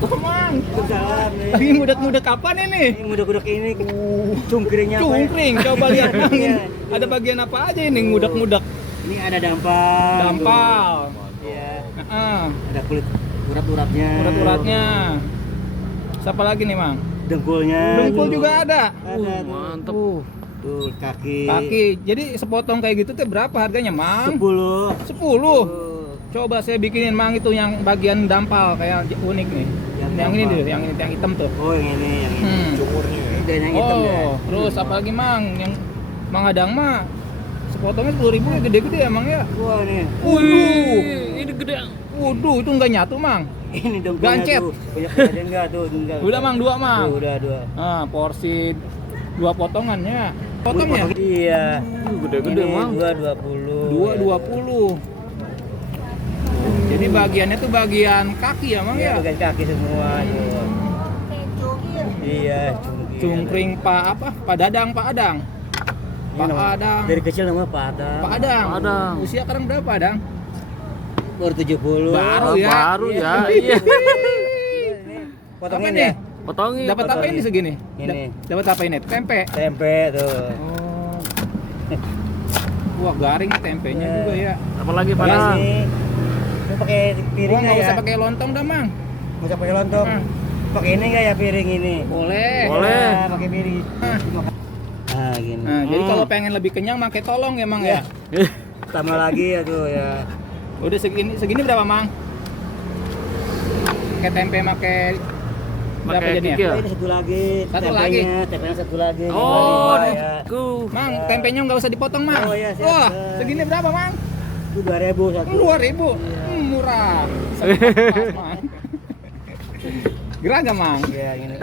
Oh, Mang. Salam nih. Lagi ngudek-ngudek kapan ini? Ini ngudek-ngudek ini cungkringnya apa ya? Cungkring, coba lihat Mang. Iya. Ada bagian apa aja ini ngudek-ngudek? Ini ada dampal. Dampal. Iya. Heeh. Ada kulit urat-uratnya. Urat-uratnya. Siapa lagi nih, Mang? Dengkulnya. Dengkul tuh. juga ada. Ada tuh. Mantep. Tuh kaki. Kaki. Jadi sepotong kayak gitu tuh berapa harganya, Mang? 10. 10. Tuh. Coba saya bikinin Mang itu yang bagian dampal kayak unik nih. Yang ini dampal. tuh, yang ini yang hitam tuh. Oh yang ini, yang ini. Cungurnya ya. Dan yang hitam ya. Oh, terus apa lagi Mang? Yang Mang Adang mah sepotongnya 10.000 ya gede-gede ya Mang ya? Wah nih. Waduh, Ini gede. waduh itu nggak nyatu Mang. Ini dengkulnya Gancet. tuh. Banyak enggak tuh, enggak. Udah Mang, 2 Mang. Tuh, udah 2. Ah, porsi 2 potongan ya. Potong ya? Iya. Gede-gede, Ini Mang. 2 20. 2,20. Jadi bagiannya tuh bagian kaki ya Mang Iya, ya? bagian kaki semua tuh. Iya, cungkring. Cungkring Pak apa? Pak Dadang, Pak Adang. Ini Pak nama- Adang. Dari kecil nama Pak Adang. Pak Adang. Pak Adang. Usia sekarang berapa Adang? Baru 70. Baru ya? Baru ya. Iya. Potongin Apa ya. nih? Potongin. Dapat apa ini segini? Ini. Dapat apa ini? Tempe. Tempe tuh. Oh. Wah, garing nih tempenya juga ya. Apalagi Pakai Padang. sini. Ini pakai piring Wah, nggak nggak usah ya? pakai lontong dah, Mang. Nggak usah pakai lontong. Hmm. Pakai ini nggak ya piring ini? Boleh. Boleh. Ya, pakai piring. Ah. Nah, gini. Nah, jadi kalau pengen lebih kenyang pakai tolong ya, Mang ya. Tambah lagi ya tuh ya. Udah segini berapa, Mang? Pakai tempe pakai berapa Pakai jadinya? kikil. Oh, ini satu lagi. Satu Tempenya satu lagi. Oh, Lima, ya. itu. Mang, tempenya nggak usah dipotong, Mang. Oh, iya, siap. Wah, segini berapa, Mang? Itu 2.000 satu. 2.000. Murah. Pas, Mang. Gerah nggak, Mang? Iya, ini.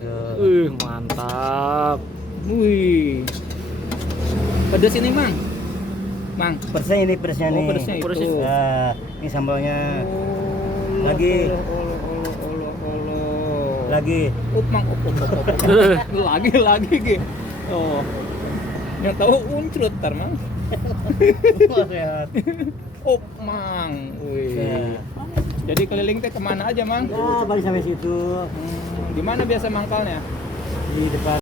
Tuh. Mantap. Wih. Pedes ini, Mang. Mang. Pedasnya ini pedasnya Oh, nih. pedesnya itu. Pedesnya. Nah, ini sambalnya. Lagi. Lagi. Up, Mang. Up. Lagi. Ge. Oh. Yang tahu uncrut tar, Mang. Wah, sehat. Up, Mang. Wih. Ya. Jadi keliling teh kemana aja, Mang? Ya, balik sampai situ. Di mana biasa mangkalnya? Di depan